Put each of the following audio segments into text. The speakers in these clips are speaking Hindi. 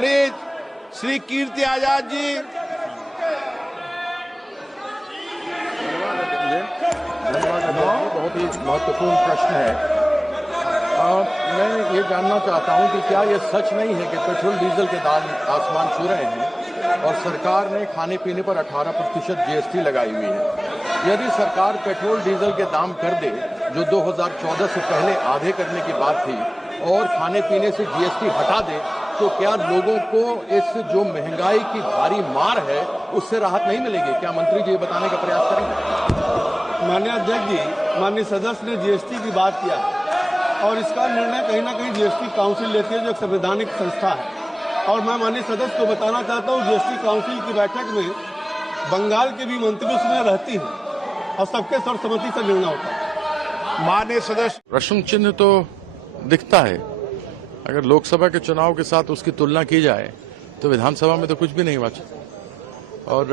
प्लीज श्री कीर्ति आजाद जी। बहुत ही महत्वपूर्ण प्रश्न है। मैं ये जानना चाहता हूं कि क्या ये सच नहीं है कि पेट्रोल डीजल के दाम आसमान छू रहे हैं और सरकार ने खाने पीने पर 18% जीएसटी लगाई हुई है। यदि सरकार पेट्रोल डीजल के दाम कर दे, जो 2014 से पहले आधे करने की बात थी, और खाने पीने से जीएसटी हटा दे, तो क्या लोगों को इस जो महंगाई की भारी मार है उससे राहत नहीं मिलेगी? क्या मंत्री जी ये बताने का प्रयास करेंगे? माननीय अध्यक्ष जी, माननीय सदस्य ने जीएसटी की बात किया और इसका निर्णय कहीं ना कहीं जीएसटी काउंसिल लेती है, जो एक संवैधानिक संस्था है। और मैं माननीय सदस्य को बताना चाहता हूँ, जीएसटी काउंसिल की बैठक में बंगाल के भी मंत्री उसमें रहती हैं और सबके सर्वसम्मति से निर्णय होता है। माननीय सदस्य, प्रश्न चिन्ह तो दिखता है। अगर लोकसभा के चुनाव के साथ उसकी तुलना की जाए तो विधानसभा में तो कुछ भी नहीं बचा। और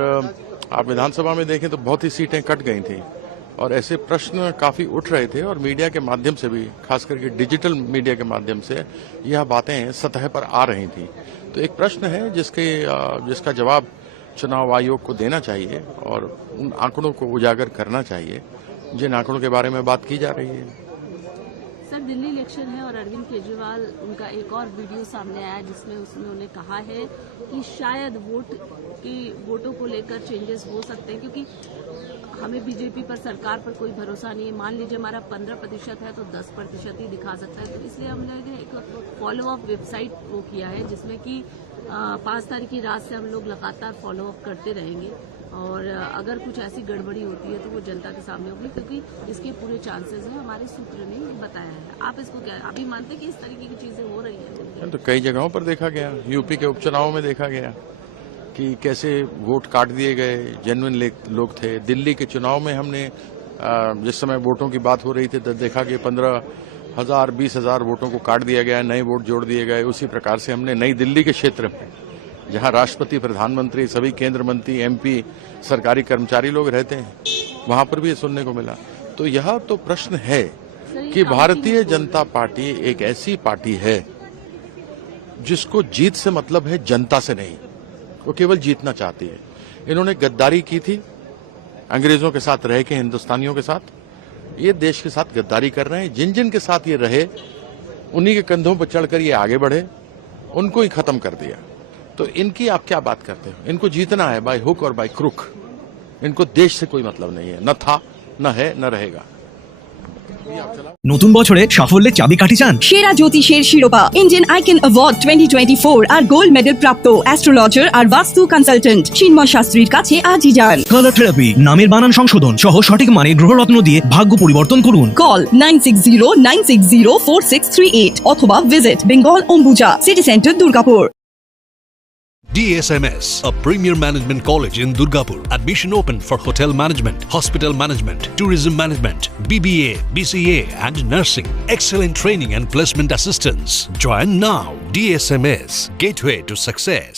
आप विधानसभा में देखें तो बहुत ही सीटें कट गई थी और ऐसे प्रश्न काफी उठ रहे थे, और मीडिया के माध्यम से भी, खास करके डिजिटल मीडिया के माध्यम से यह बातें सतह पर आ रही थी। तो एक प्रश्न है जिसका जवाब चुनाव आयोग को देना चाहिए और उन आंकड़ों को उजागर करना चाहिए जिन आंकड़ों के बारे में बात की जा रही है। सर, दिल्ली इलेक्शन है और अरविंद केजरीवाल, उनका एक और वीडियो सामने आया जिसमें उन्होंने कहा है कि शायद वोटों को लेकर चेंजेस हो सकते हैं, क्योंकि हमें बीजेपी पर, सरकार पर कोई भरोसा नहीं है। मान लीजिए हमारा 15% है तो 10% ही दिखा सकता है। तो इसलिए हमने एक फॉलो अप वेबसाइट वो किया है जिसमें कि 5 तारीख की रात से हम लोग लगातार फॉलो अप करते रहेंगे, और अगर कुछ ऐसी गड़बड़ी होती है तो वो जनता के सामने होगी, क्योंकि इसके पूरे चांसेस हैं। हमारे सूत्र ने बताया है। आप इसको क्या अभी मानते हैं कि इस तरीके की चीजें हो रही हैं? तो कई जगहों पर देखा गया, यूपी के उपचुनाव में देखा गया कि कैसे वोट काट दिए गए, जेन्युइन लोग थे। दिल्ली के चुनाव में हमने जिस समय वोटों की बात हो रही थी तो देखा कि 15,000 20,000 वोटों को काट दिया गया, नए वोट जोड़ दिए गए। उसी प्रकार से हमने नई दिल्ली के क्षेत्र में, जहां राष्ट्रपति, प्रधानमंत्री, सभी केंद्र मंत्री, एमपी, सरकारी कर्मचारी लोग रहते हैं, वहां पर भी ये सुनने को मिला। तो यह तो प्रश्न है कि भारतीय जनता पार्टी एक ऐसी पार्टी है जिसको जीत से मतलब है, जनता से नहीं। वो केवल जीतना चाहती है। इन्होंने गद्दारी की थी अंग्रेजों के साथ रह के, हिंदुस्तानियों के साथ। ये देश के साथ गद्दारी कर रहे हैं। जिन जिन के साथ ये रहे, उन्हीं के कंधों पर चढ़कर ये आगे बढ़े, उनको ही खत्म कर दिया। तो इनकी आप क्या बात करते हो? इनको जीतना है बाय हुक और बाय क्रुक। इनको देश से कोई मतलब नहीं है, न था, न है, न रहेगा। নতুন বছরে সাফল্যের চাবিকাঠি চান? সেরা জ্যোতিষের শিরোপা ইন্ডিয়ান আইকন অ্যাওয়ার্ড 2024 আর গোল্ড মেডেল প্রাপ্ত অ্যাস্ট্রোলজার আর বাস্তু কনসালটেন্ট চিন্ময় শাস্ত্রীর কাছে আজই যান। কালার থেরাপি, নামের বানান সংশোধন সহ সঠিক মানের গ্রহরত্ন দিয়ে ভাগ্য পরিবর্তন করুন। কল 9609604638 অথবা visit Bengal Ambuja city centre Durgapur. DSMS, a premier management college in Durgapur. Admission open for hotel management, hospital management, tourism management, BBA, BCA and nursing. Excellent training and placement assistance. Join now. DSMS, gateway to success.